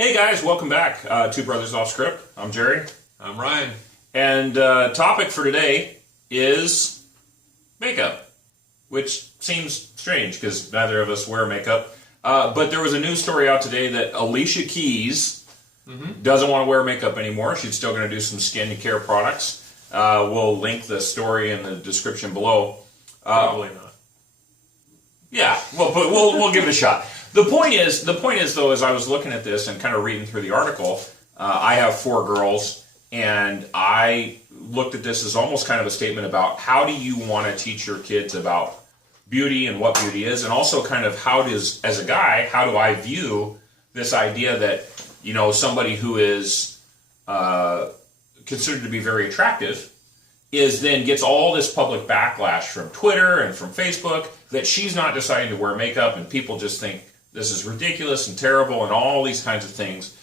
Hey guys, welcome back. Two Brothers Off Script. I'm Jerry. I'm Ryan. And topic for today is makeup, which seems strange because neither of us wear makeup. But there was a news story out today that Alicia Keys doesn't want to wear makeup anymore. She's still going to do some skin care products. We'll link the story in the description below. Probably not. Yeah, well, but we'll give it a shot. The point is though, as I was looking at this and kind of reading through the article, I have 4 girls, and I looked at this as almost kind of a statement about how do you want to teach your kids about beauty and what beauty is, and also kind of as a guy, how do I view this idea that, you know, somebody who is considered to be very attractive then gets all this public backlash from Twitter and from Facebook that she's not deciding to wear makeup, and people just think this is ridiculous and terrible and all these kinds of things.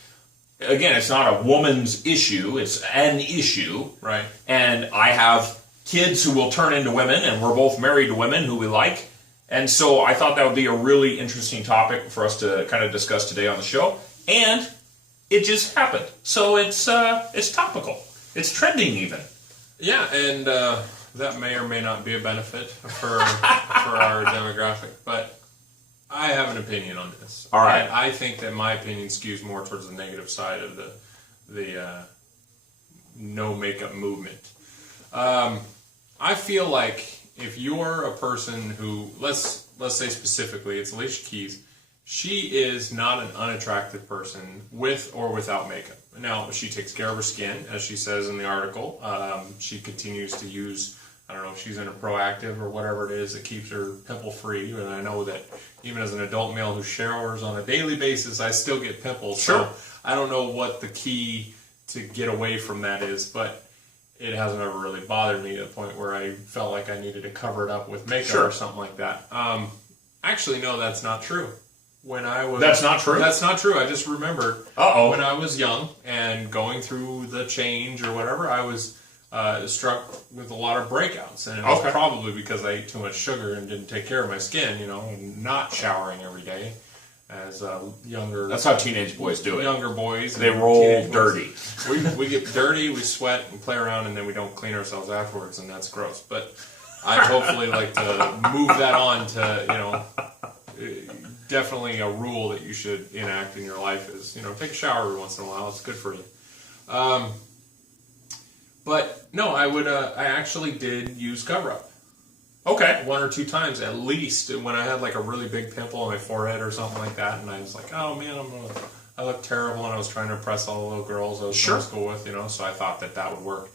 Again, it's not a woman's issue, it's an issue. Right. And I have kids who will turn into women, and we're both married to women who we like. And so I thought that would be a really interesting topic for us to kind of discuss today on the show. And it just happened. So it's topical. It's trending even. Yeah, and that may or may not be a benefit for our demographic, but I have an opinion on this. All right. And I think that my opinion skews more towards the negative side of the no makeup movement. I feel like if you're a person who, let's say specifically, it's Alicia Keys, she is not an unattractive person with or without makeup. Now, she takes care of her skin, as she says in the article. She continues to use, I don't know if she's in a Proactive or whatever it is that keeps her pimple-free. And I know that even as an adult male who showers on a daily basis, I still get pimples. Sure. So I don't know what the key to get away from that is, but it hasn't ever really bothered me to the point where I felt like I needed to cover it up with makeup or something like that. Actually, no, that's not true. That's not true? That's not true. I just remembered when I was young and going through the change or whatever, I was struck with a lot of breakouts. And it was probably because I ate too much sugar and didn't take care of my skin, you know, and not showering every day as younger... That's how teenage boys do it. Younger boys. They roll dirty. We get dirty, we sweat, and play around, and then we don't clean ourselves afterwards, and that's gross. But I'd hopefully like to move that on to, you know... Definitely a rule that you should enact in your life is, you know, take a shower every once in a while. It's good for you. But no, I actually did use cover-up. Okay. 1 or 2 times at least when I had like a really big pimple on my forehead or something like that, and I was like, oh man, I look terrible, and I was trying to impress all the little girls I was going to school with, you know, so I thought that would work.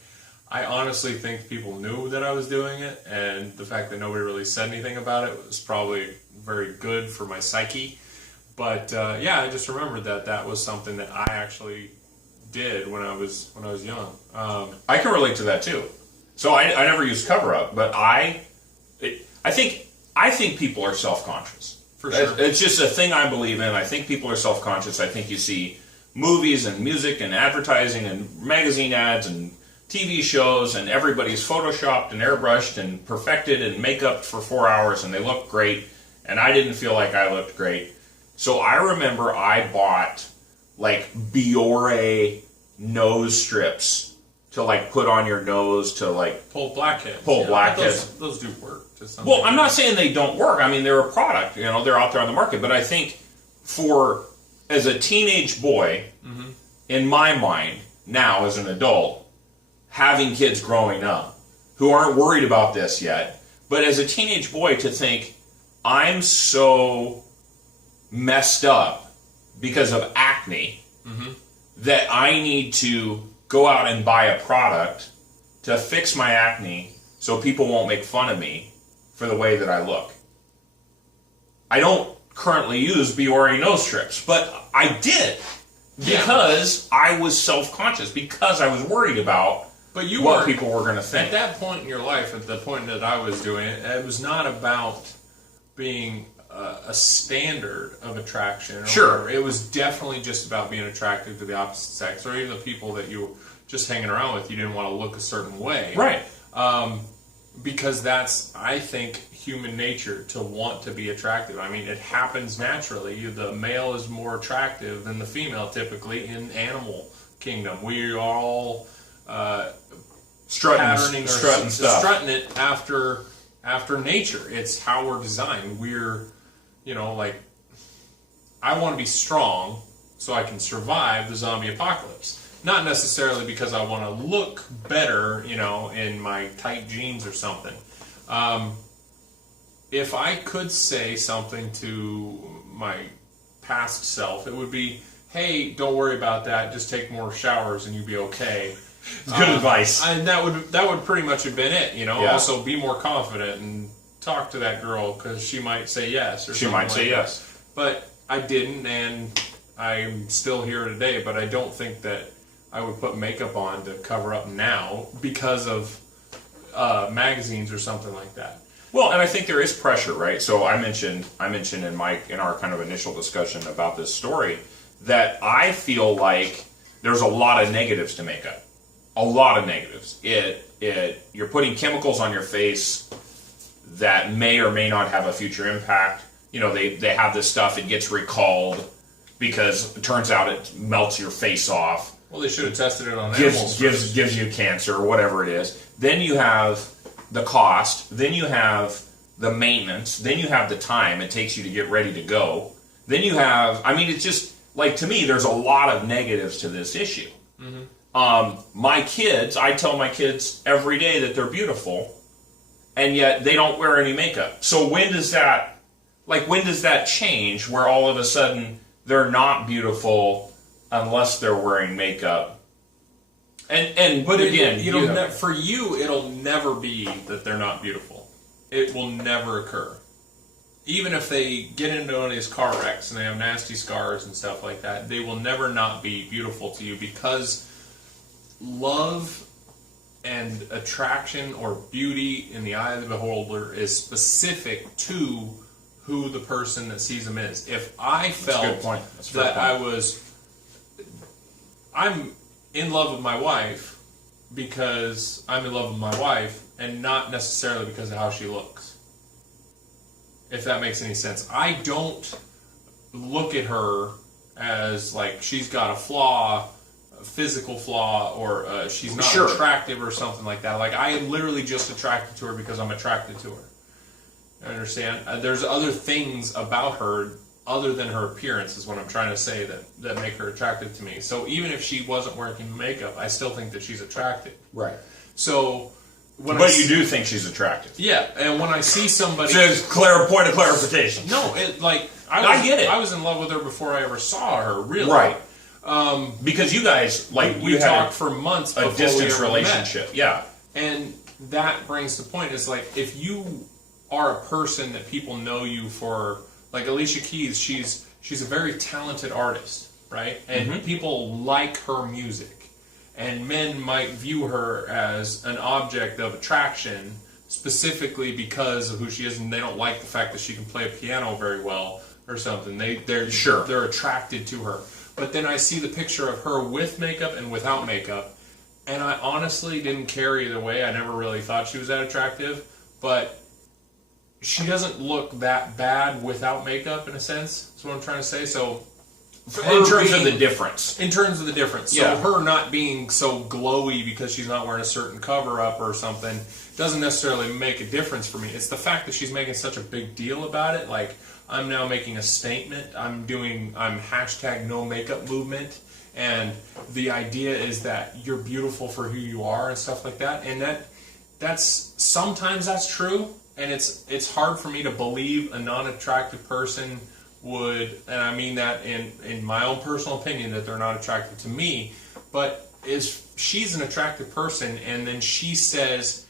I honestly think people knew that I was doing it, and the fact that nobody really said anything about it was probably very good for my psyche. But yeah, I just remembered that was something that I actually did when I was young. I can relate to that too. So I never used cover up, but I think people are self-conscious. For sure. It's just a thing I believe in. I think people are self-conscious. I think you see movies and music and advertising and magazine ads and TV shows, and everybody's photoshopped and airbrushed and perfected and makeup for 4 hours, and they look great. And I didn't feel like I looked great. So I remember I bought like Biore nose strips to like put on your nose to like pull blackheads. Those do work to some Well, I'm not saying they don't work. I mean, they're a product, you know, they're out there on the market. But I think as a teenage boy, in my mind, now as an adult, having kids growing up who aren't worried about this yet, but as a teenage boy to think, I'm so messed up because of acne that I need to go out and buy a product to fix my acne so people won't make fun of me for the way that I look. I don't currently use Biore nose strips, but I did because I was self-conscious, because I was worried about what people were going to think. At that point in your life, at the point that I was doing it, it was not about being a standard of attraction. Sure. It was definitely just about being attractive to the opposite sex, or even the people that you were just hanging around with. You didn't want to look a certain way. Right. because that's, I think, human nature to want to be attractive. I mean, it happens naturally. The male is more attractive than the female typically in animal kingdom. We are all strutting it after nature. It's how we're designed. We're, like, I want to be strong so I can survive the zombie apocalypse. Not necessarily because I want to look better, in my tight jeans or something. If I could say something to my past self, it would be, hey, don't worry about that. Just take more showers and you'll be okay. Good advice. And that would pretty much have been it, Yeah. Also, be more confident and talk to that girl because she might say yes. Or she might say yes. But I didn't, and I'm still here today. But I don't think that I would put makeup on to cover up now because of magazines or something like that. Well, and I think there is pressure, right? So I mentioned in our kind of initial discussion about this story that I feel like there's a lot of negatives to makeup. A lot of negatives. You're putting chemicals on your face that may or may not have a future impact. They have this stuff, it gets recalled because it turns out it melts your face off. Well, they should have tested it on animals. Gives you cancer or whatever it is. Then you have the cost. Then you have the maintenance. Then you have the time it takes you to get ready to go. Then you have, it's just, like, to me, there's a lot of negatives to this issue. Mm-hmm. My kids, I tell my kids every day that they're beautiful, and yet they don't wear any makeup. So when does that change where all of a sudden they're not beautiful unless they're wearing makeup? But again, for you, it'll never be that they're not beautiful. It will never occur. Even if they get into one of these car wrecks and they have nasty scars and stuff like that, they will never not be beautiful to you because love and attraction or beauty in the eye of the beholder is specific to who the person that sees them is. If I felt that I'm in love with my wife because I'm in love with my wife and not necessarily because of how she looks. If that makes any sense. I don't look at her as like she's got a flaw, a physical flaw, or she's not attractive or something like that. Like, I am literally just attracted to her because I'm attracted to her. I understand? There's other things about her other than her appearance is what I'm trying to say that make her attractive to me. So even if she wasn't wearing makeup, I still think that she's attractive. Right. So you do think she's attractive. Yeah, and when I see somebody... Just point of clarification. No, I get it. I was in love with her before I ever saw her, really. Right. Because you guys, we talked for months before a distance we ever relationship. Met. Yeah. And that brings the point, is like, if you are a person that people know you for... Like Alicia Keys, she's a very talented artist, right? And people like her music. And men might view her as an object of attraction specifically because of who she is, and they don't like the fact that she can play a piano very well or something. They're attracted to her. But then I see the picture of her with makeup and without makeup, and I honestly didn't care either way. I never really thought she was that attractive, but she doesn't look that bad without makeup, in a sense. That's what I'm trying to say. So, in terms of the difference. In terms of the difference. So her not being so glowy because she's not wearing a certain cover-up or something doesn't necessarily make a difference for me. It's the fact that she's making such a big deal about it. Like, I'm now making a statement. I'm hashtag no makeup movement. And the idea is that you're beautiful for who you are and stuff like that. And sometimes that's true. And it's hard for me to believe a non-attractive person would, and I mean that in my own personal opinion, that they're not attracted to me. But she's an attractive person, and then she says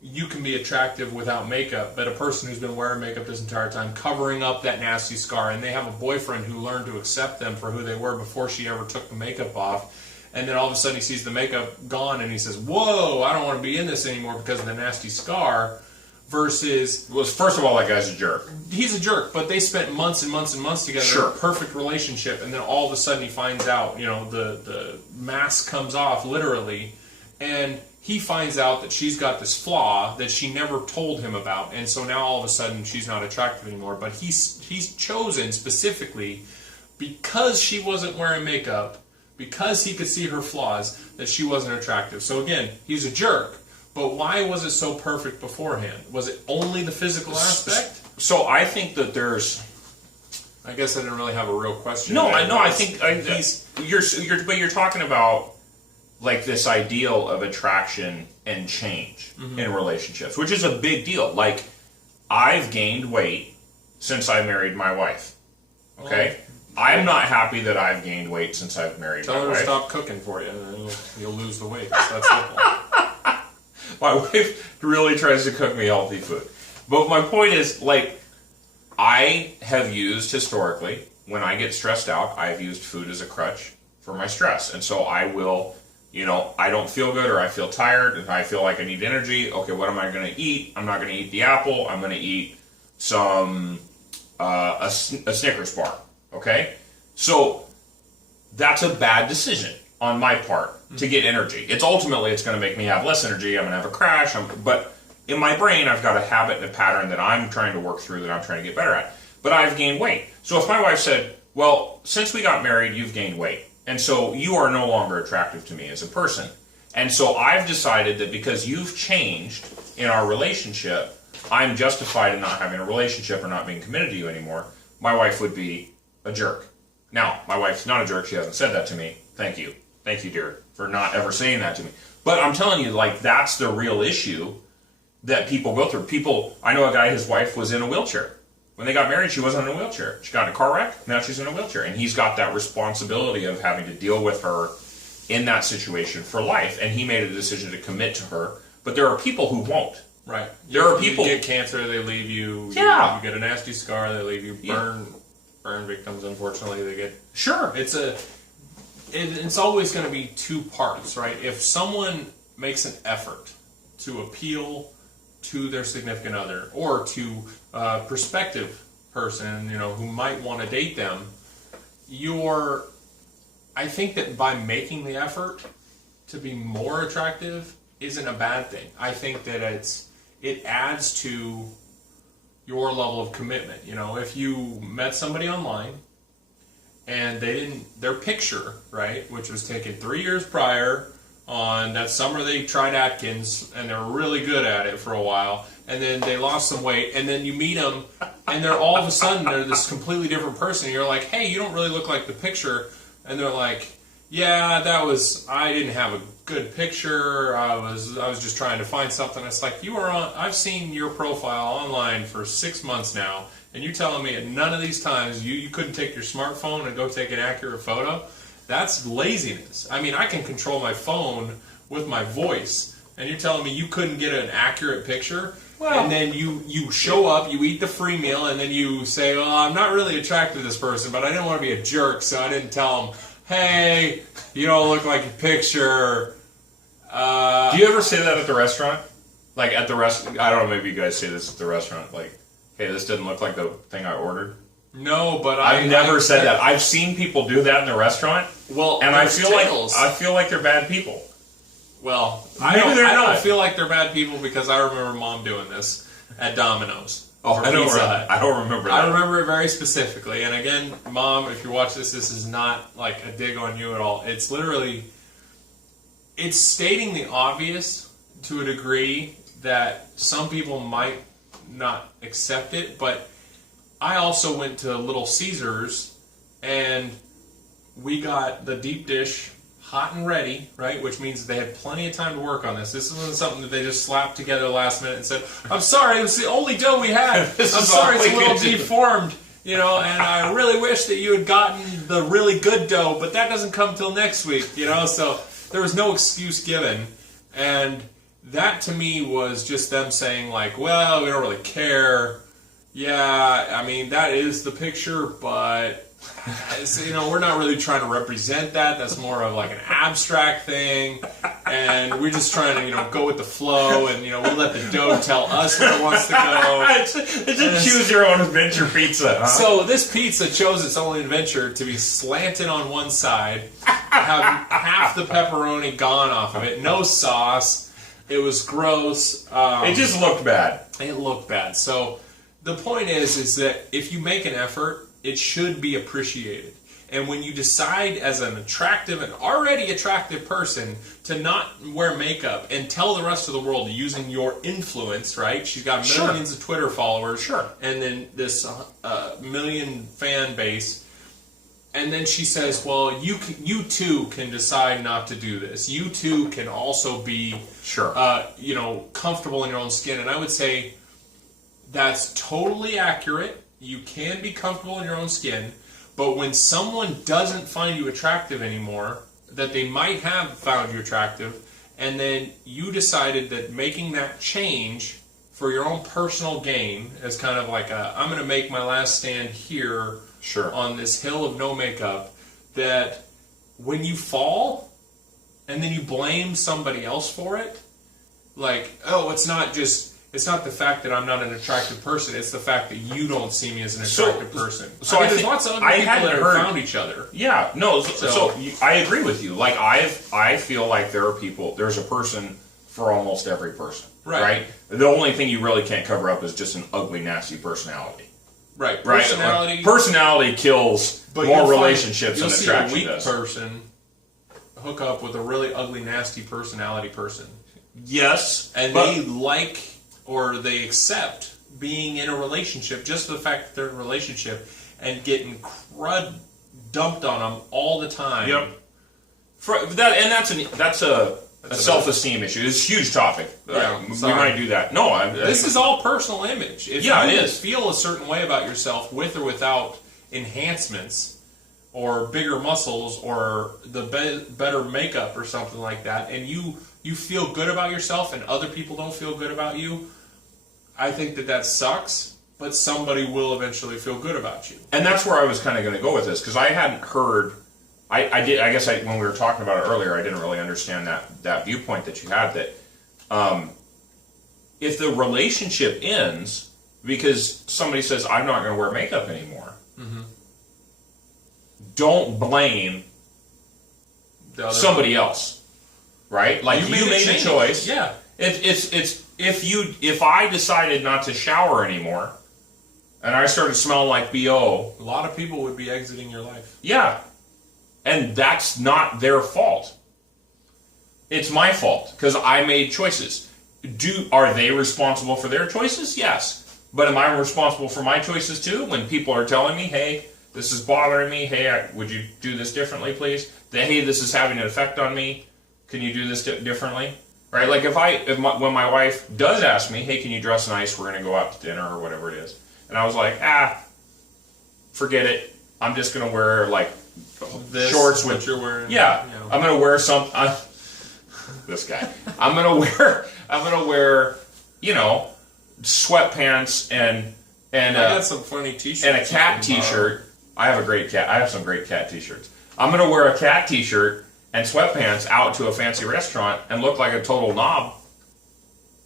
you can be attractive without makeup, but a person who's been wearing makeup this entire time, covering up that nasty scar, and they have a boyfriend who learned to accept them for who they were before she ever took the makeup off, and then all of a sudden he sees the makeup gone, and he says, whoa, I don't want to be in this anymore because of the nasty scar. Versus... Well, first of all, that guy's a jerk. He's a jerk, but they spent months and months and months together in a perfect relationship, and then all of a sudden he finds out, the mask comes off, literally, and he finds out that she's got this flaw that she never told him about, and so now all of a sudden she's not attractive anymore. But he's chosen specifically because she wasn't wearing makeup, because he could see her flaws, that she wasn't attractive. So again, he's a jerk. But why was it so perfect beforehand? Was it only the physical aspect? So I think that there's. I guess I didn't really have a real question. No, I think you're talking about like this ideal of attraction and change in relationships, which is a big deal. Like, I've gained weight since I married my wife. Okay? I'm not happy that I've gained weight since I've married my wife. Tell her to stop cooking for you, and you'll lose the weight. That's simple. My wife really tries to cook me healthy food. But my point is, like, I have used historically, when I get stressed out, I've used food as a crutch for my stress. And so I will, I don't feel good or I feel tired and I feel like I need energy. Okay, what am I going to eat? I'm not going to eat the apple. I'm going to eat some, a Snickers bar. Okay? So that's a bad decision on my part to get energy. It's going to make me have less energy. I'm going to have a crash. But in my brain, I've got a habit and a pattern that I'm trying to work through, that I'm trying to get better at. But I've gained weight. So if my wife said, well, since we got married, you've gained weight, and so you are no longer attractive to me as a person. And so I've decided that because you've changed in our relationship, I'm justified in not having a relationship or not being committed to you anymore. My wife would be a jerk. Now, my wife's not a jerk. She hasn't said that to me. Thank you. Thank you, dear, for not ever saying that to me. But I'm telling you, like, that's the real issue that people go through. I know a guy, his wife was in a wheelchair. When they got married, she wasn't in a wheelchair. She got in a car wreck, now she's in a wheelchair. And he's got that responsibility of having to deal with her in that situation for life. And he made a decision to commit to her. But there are people who won't. Right. There are people... You get cancer, they leave you. Yeah. You get a nasty scar, they leave you. Burn victims, unfortunately, they get... Sure. It's always going to be two parts, right? If someone makes an effort to appeal to their significant other or to a prospective person, who might want to date them, I think that by making the effort to be more attractive isn't a bad thing. I think that it adds to your level of commitment. If you met somebody online and their picture, right, which was taken 3 years prior, on that summer they tried Atkins and they're really good at it for a while, and then they lost some weight, and then you meet them and they're all of a sudden they're this completely different person, and you're like, hey, you don't really look like the picture, and they're like, yeah, I didn't have a good picture, I was just trying to find something. It's like, I've seen your profile online for 6 months now, and you're telling me at none of these times you couldn't take your smartphone and go take an accurate photo? That's laziness. I mean, I can control my phone with my voice, and you're telling me you couldn't get an accurate picture? Well, and then you show up, you eat the free meal, and then you say, well, I'm not really attracted to this person, but I didn't want to be a jerk, so I didn't tell them, hey, you don't look like your picture. Do you ever say that at the restaurant? Like at the restaurant, I don't know, maybe you guys say this at the restaurant, like, hey, this didn't look like the thing I ordered. No, but I've never said that. I've seen people do that in the restaurant. Well, and I feel like they're bad people. Well, I don't feel like they're bad people because I remember Mom doing this at Domino's. Oh, I don't remember that. I remember it very specifically. And again, Mom, if you watch this is not like a dig on you at all. It's literally, it's stating the obvious to a degree that some people might not accept it, but I also went to Little Caesars and we got the deep dish hot and ready, right? Which means they had plenty of time to work on this. This wasn't something that they just slapped together last minute and said, I'm sorry, it was the only dough we had. I'm sorry, it's a little deformed, and I really wish that you had gotten the really good dough, but that doesn't come till next week, so there was no excuse given. And that to me was just them saying like, well, we don't really care. Yeah, I mean, that is the picture, but we're not really trying to represent that. That's more of like an abstract thing, and we're just trying to, go with the flow, and we let the dough tell us where it wants to go. It's a choose your own adventure pizza. Huh? So this pizza chose its own adventure to be slanted on one side, have half the pepperoni gone off of it, no sauce. It was gross. It just looked bad. It looked bad. So the point is that if you make an effort, it should be appreciated. And when you decide as an attractive and already attractive person to not wear makeup and tell the rest of the world using your influence, right? She's got millions of Twitter followers. Sure. And then this million fan base. And then she says, well, you too can decide not to do this. You too can also be, comfortable in your own skin. And I would say that's totally accurate. You can be comfortable in your own skin. But when someone doesn't find you attractive anymore, that they might have found you attractive, and then you decided that making that change for your own personal gain as kind of like I'm going to make my last stand here on this hill of no makeup, that when you fall and then you blame somebody else for it, like, oh, it's not the fact that I'm not an attractive person. It's the fact that you don't see me as an attractive person. So there's lots of other people that have found each other. Yeah, no. So I agree with you. Like I feel like there's a person for almost every person. Right. The only thing you really can't cover up is just an ugly, nasty personality. Right. Personality kills more relationships than attraction does. You'll see a weak person hook up with a really ugly, nasty personality person. Yes, and they like or they accept being in a relationship just for the fact that they're in a relationship and getting crud dumped on them all the time. Yep. That's a self-esteem issue. It's a huge topic. Yeah, we might do that. No, this is all personal image. If it you is. Feel a certain way about yourself with or without enhancements or bigger muscles or the better makeup or something like that, and you feel good about yourself and other people don't feel good about you, I think that sucks, but somebody will eventually feel good about you. And that's where I was kind of going to go with this, because I hadn't heard... I guess when we were talking about it earlier, I didn't really understand that viewpoint that you had, that if the relationship ends because somebody says, I'm not going to wear makeup anymore, don't blame somebody else, right? Like you made a choice. Yeah. It's if I decided not to shower anymore and I started smelling like BO, a lot of people would be exiting your life. Yeah. And that's not their fault. It's my fault because I made choices. Are they responsible for their choices? Yes. But am I responsible for my choices too? When people are telling me, hey, this is bothering me. Hey, would you do this differently, please? Hey, this is having an effect on me. Can you do this differently? Right? Like when my wife does ask me, hey, can you dress nice? We're going to go out to dinner or whatever it is. And I was like, forget it. I'm just going to wear like shorts with you're wearing. Yeah, I'm gonna wear some. This guy. I'm gonna wear, sweatpants and I got some funny t-shirts and a cat t-shirt. I have a great cat. I have some great cat t-shirts. I'm gonna wear a cat t-shirt and sweatpants out to a fancy restaurant and look like a total knob,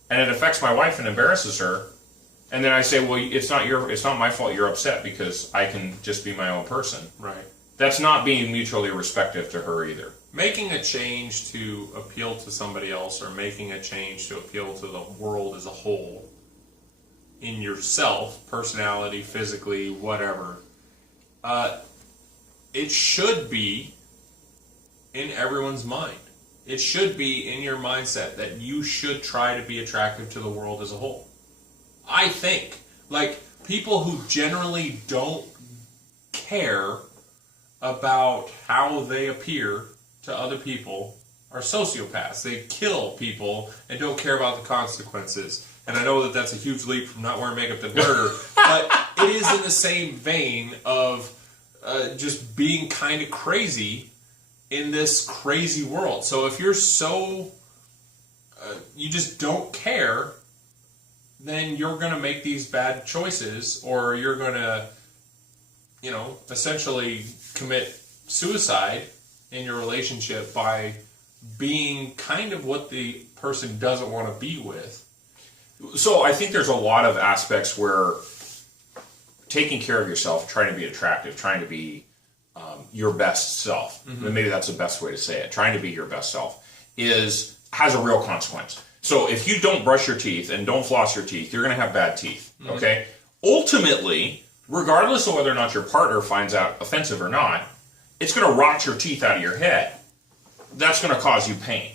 and it affects my wife and embarrasses her. And then I say, well, it's not my fault. You're upset because I can just be my own person. Right. That's not being mutually respectful to her either. Making a change to appeal to somebody else or making a change to appeal to the world as a whole in yourself, personality, physically, whatever, it should be in everyone's mind. It should be in your mindset that you should try to be attractive to the world as a whole. I think. Like, people who generally don't care about how they appear to other people are sociopaths. They kill people and don't care about the consequences. And I know that that's a huge leap from not wearing makeup to murder, but it is in the same vein of just being kind of crazy in this crazy world. So if you're you just don't care, then you're going to make these bad choices, or you're going to, essentially commit suicide in your relationship by being kind of what the person doesn't want to be with. So I think there's a lot of aspects where taking care of yourself, trying to be attractive, trying to be your best self, and maybe that's the best way to say it, trying to be your best self, has a real consequence. So if you don't brush your teeth and don't floss your teeth, you're going to have bad teeth. Okay? Ultimately, regardless of whether or not your partner finds out offensive or not, it's going to rot your teeth out of your head. That's going to cause you pain.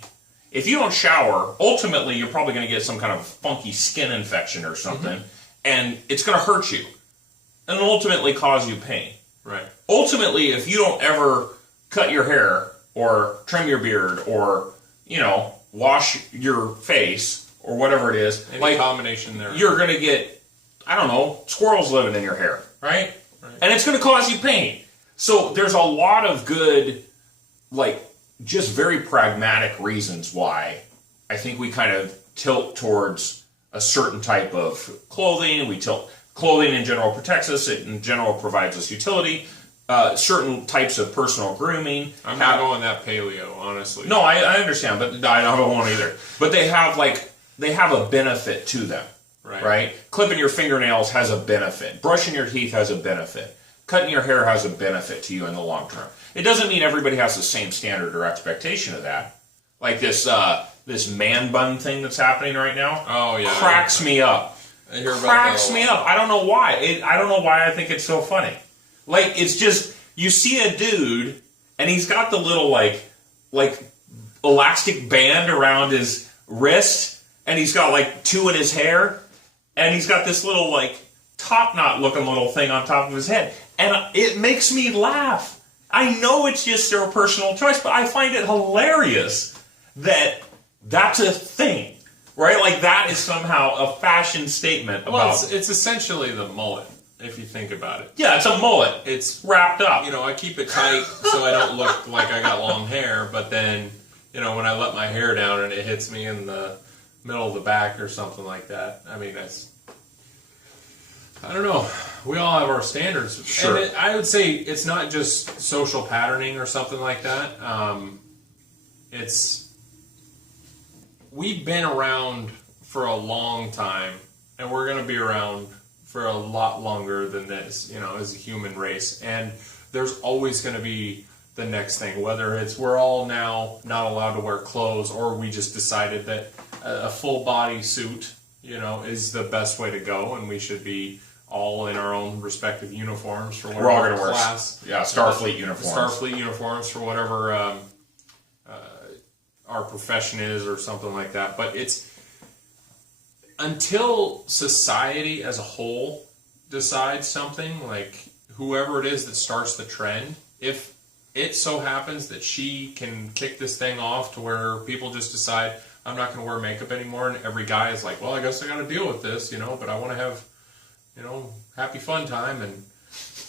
If you don't shower, ultimately you're probably going to get some kind of funky skin infection or something, and it's going to hurt you and ultimately cause you pain. Right. Ultimately, if you don't ever cut your hair or trim your beard or, wash your face or whatever it is, any combination there, you're going to get, I don't know, squirrels living in your hair, right? And it's going to cause you pain. So there's a lot of good, just very pragmatic reasons why I think we kind of tilt towards a certain type of clothing. Clothing in general protects us. It in general provides us utility. Certain types of personal grooming. I'm not going that paleo, honestly. No, I understand, but I don't want either. But they have a benefit to them, right? Clipping your fingernails has a benefit. Brushing your teeth has a benefit. Cutting your hair has a benefit to you in the long term. It doesn't mean everybody has the same standard or expectation of that. Like this man bun thing that's happening right now. Oh yeah, cracks me up. I hear about cracks that me up. I don't know why. I don't know why I think it's so funny. It's just, you see a dude, and he's got the little, elastic band around his wrist, and he's got, 2 in his hair, and he's got this little, top knot looking little thing on top of his head. And it makes me laugh. I know it's just their personal choice, but I find it hilarious that that's a thing, right? That is somehow a fashion statement about... Well, it's essentially the mullet. If you think about it. Yeah, it's a mullet. It's wrapped up. I keep it tight so I don't look like I got long hair, but then, when I let my hair down and it hits me in the middle of the back or something like that, I mean, I don't know. We all have our standards. Sure. And I would say it's not just social patterning or something like that. We've been around for a long time, and we're going to be around for a lot longer than this, as a human race. And there's always going to be the next thing, whether it's we're all now not allowed to wear clothes, or we just decided that a full body suit, is the best way to go, and we should be all in our own respective uniforms for whatever we're all going to class. Wear Starfleet uniforms. Starfleet uniforms for whatever our profession is or something like that. But it's until society as a whole decides something, whoever it is that starts the trend, if it so happens that she can kick this thing off to where people just decide, I'm not going to wear makeup anymore, and every guy is like, well, I guess I got to deal with this, but I want to have, happy fun time, and,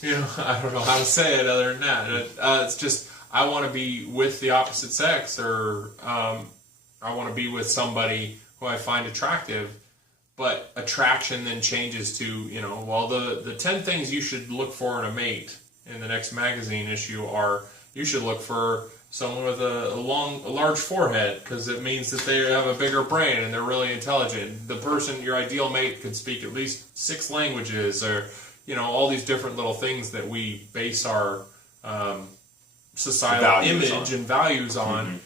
I don't know how to say it other than that. It's just, I want to be with the opposite sex, or I want to be with somebody who I find attractive. But attraction then changes to, the 10 things you should look for in a mate in the next magazine issue are, you should look for someone with a large forehead, because it means that they have a bigger brain and they're really intelligent. The person, your ideal mate, could speak at least 6 languages, or, all these different little things that we base our societal image and values on.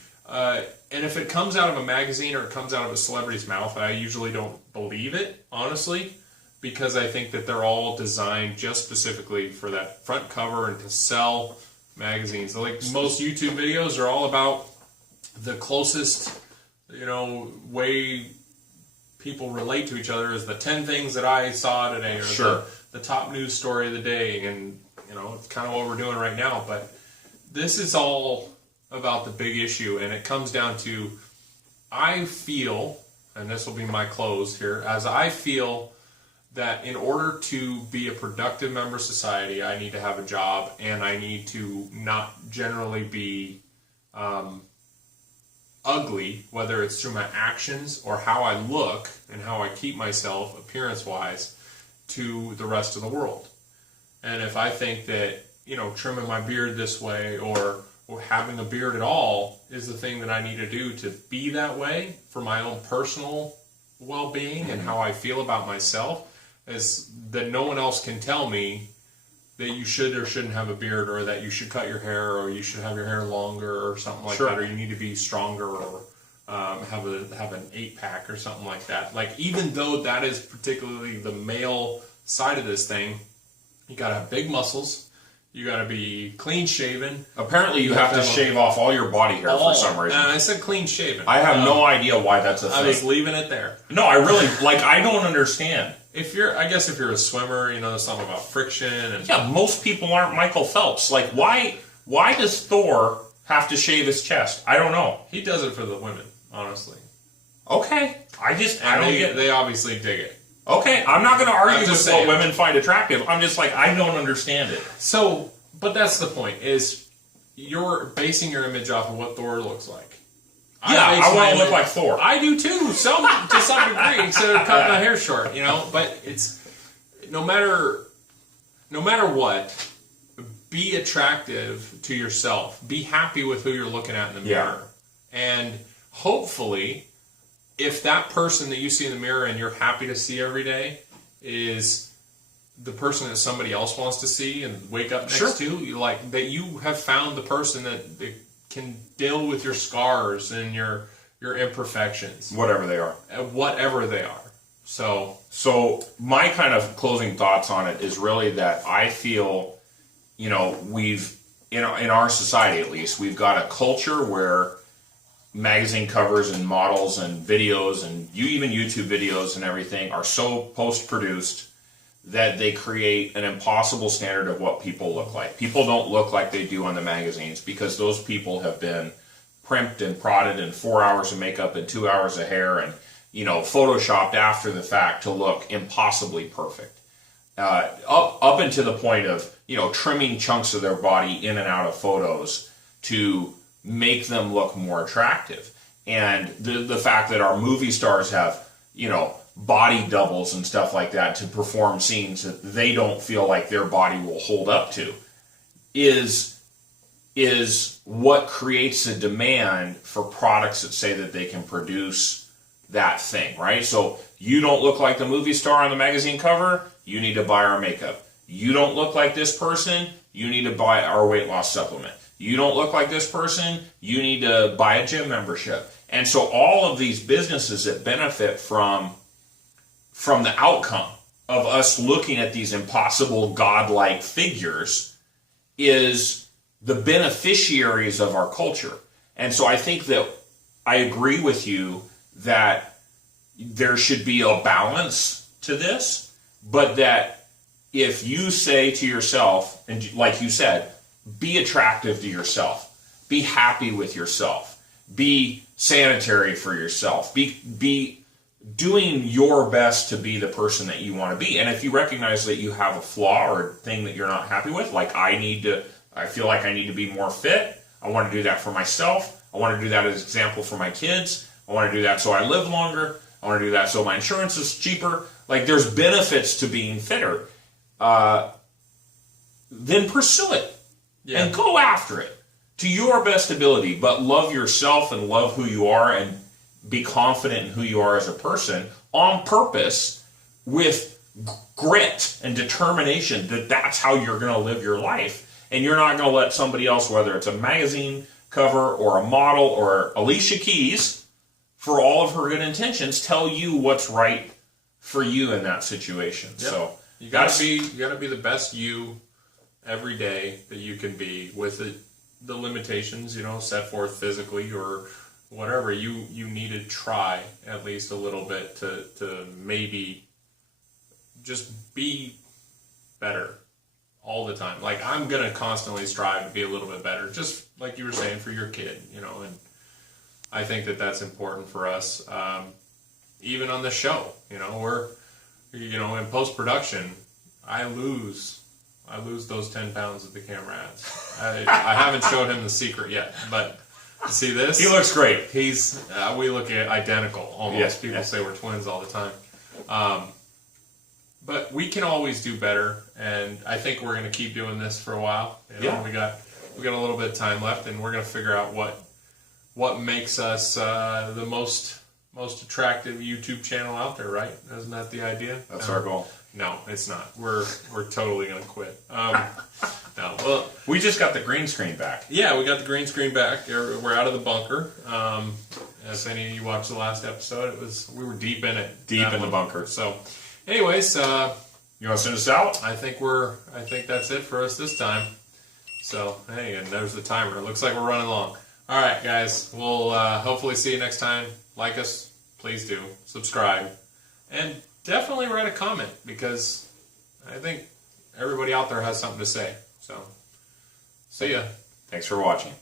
And if it comes out of a magazine or it comes out of a celebrity's mouth, I usually don't believe it, honestly, because I think that they're all designed just specifically for that front cover and to sell magazines. Most YouTube videos are all about the closest, way people relate to each other is the 10 things that I saw today, or the top news story of the day, and, it's kind of what we're doing right now. But this is all about the big issue, and it comes down to, I feel, and this will be my close here, as I feel that in order to be a productive member of society, I need to have a job, and I need to not generally be ugly, whether it's through my actions or how I look and how I keep myself appearance-wise to the rest of the world. And if I think that, trimming my beard this way, or having a beard at all is the thing that I need to do to be that way for my own personal well-being and how I feel about myself, is that no one else can tell me that you should or shouldn't have a beard, or that you should cut your hair, or you should have your hair longer, or something like that, or you need to be stronger, or have an 8-pack or something like that. Like, even though that is particularly the male side of this thing, you gotta have big muscles. You gotta be clean shaven. Apparently, you have to shave off all your body hair for some reason. I said clean shaven. I have no idea why that's a thing. I was leaving it there. No, I really I don't understand. I guess if you're a swimmer, there's something about friction and yeah. Most people aren't Michael Phelps. Like, why does Thor have to shave his chest? I don't know. He does it for the women, honestly. Okay, I don't get. They obviously dig it. Okay, I'm not going to argue with what women find attractive. I'm just like, I don't understand it. So, but that's the point, is you're basing your image off of what Thor looks like. Yeah, I want to look like Thor. I do too, to some degree, instead of cutting my hair short, But it's, no matter what, be attractive to yourself. Be happy with who you're looking at in the mirror. And hopefully, if that person that you see in the mirror and you're happy to see every day is the person that somebody else wants to see and wake up next to, that you have found the person that can deal with your scars and your imperfections. Whatever they are. Whatever they are. So my kind of closing thoughts on it is really that I feel, we've, in our society at least, we've got a culture where magazine covers and models and videos and even YouTube videos and everything are so post-produced that they create an impossible standard of what people look like. People don't look like they do on the magazines because those people have been primped and prodded in 4 hours of makeup and 2 hours of hair and, photoshopped after the fact to look impossibly perfect. Up into the point of, trimming chunks of their body in and out of photos to make them look more attractive. And the fact that our movie stars have, body doubles and stuff like that to perform scenes that they don't feel like their body will hold up to is what creates a demand for products that say that they can produce that thing, right? So you don't look like the movie star on the magazine cover, you need to buy our makeup. You don't look like this person, you need to buy our weight loss supplement. You don't look like this person, you need to buy a gym membership. And so all of these businesses that benefit from the outcome of us looking at these impossible godlike figures is the beneficiaries of our culture. And so I think that I agree with you that there should be a balance to this, but that if you say to yourself, and like you said, be attractive to yourself, be happy with yourself, be sanitary for yourself, be doing your best to be the person that you want to be. And if you recognize that you have a flaw or a thing that you're not happy with, like I feel like I need to be more fit. I want to do that for myself. I want to do that as an example for my kids. I want to do that so I live longer. I want to do that so my insurance is cheaper. Like, there's benefits to being fitter. Then pursue it. Yeah. And go after it to your best ability. But love yourself and love who you are and be confident in who you are as a person on purpose with grit and determination that that's how you're going to live your life. And you're not going to let somebody else, whether it's a magazine cover or a model or Alicia Keys, for all of her good intentions, tell you what's right for you in that situation. Yep. So you gotta be the best you every day that you can be with the limitations, set forth physically or whatever. You need to try at least a little bit to maybe just be better all the time. Like, I'm going to constantly strive to be a little bit better, just like you were saying, for your kid, and I think that that's important for us. Even on the show, we're, in post-production, I lose those 10 pounds that the camera adds. I haven't showed him the secret yet, but see this? He looks great. We look identical almost. Yes, people say we're twins all the time. But we can always do better, and I think we're going to keep doing this for a while. We got a little bit of time left, and we're going to figure out what makes us the most attractive YouTube channel out there, right? Isn't that the idea? That's our goal. No, it's not. We're totally going to quit. No, well, we just got the green screen back. Yeah, we got the green screen back. We're out of the bunker, If any of you watched the last episode, we were deep in it. Deep in the bunker. So, anyways, you want to send us out? I think that's it for us this time. So, hey, and there's the timer. It looks like we're running long. All right, guys. We'll hopefully see you next time. Like us, please do. Subscribe. And definitely write a comment, because I think everybody out there has something to say. So, see ya. Thanks for watching.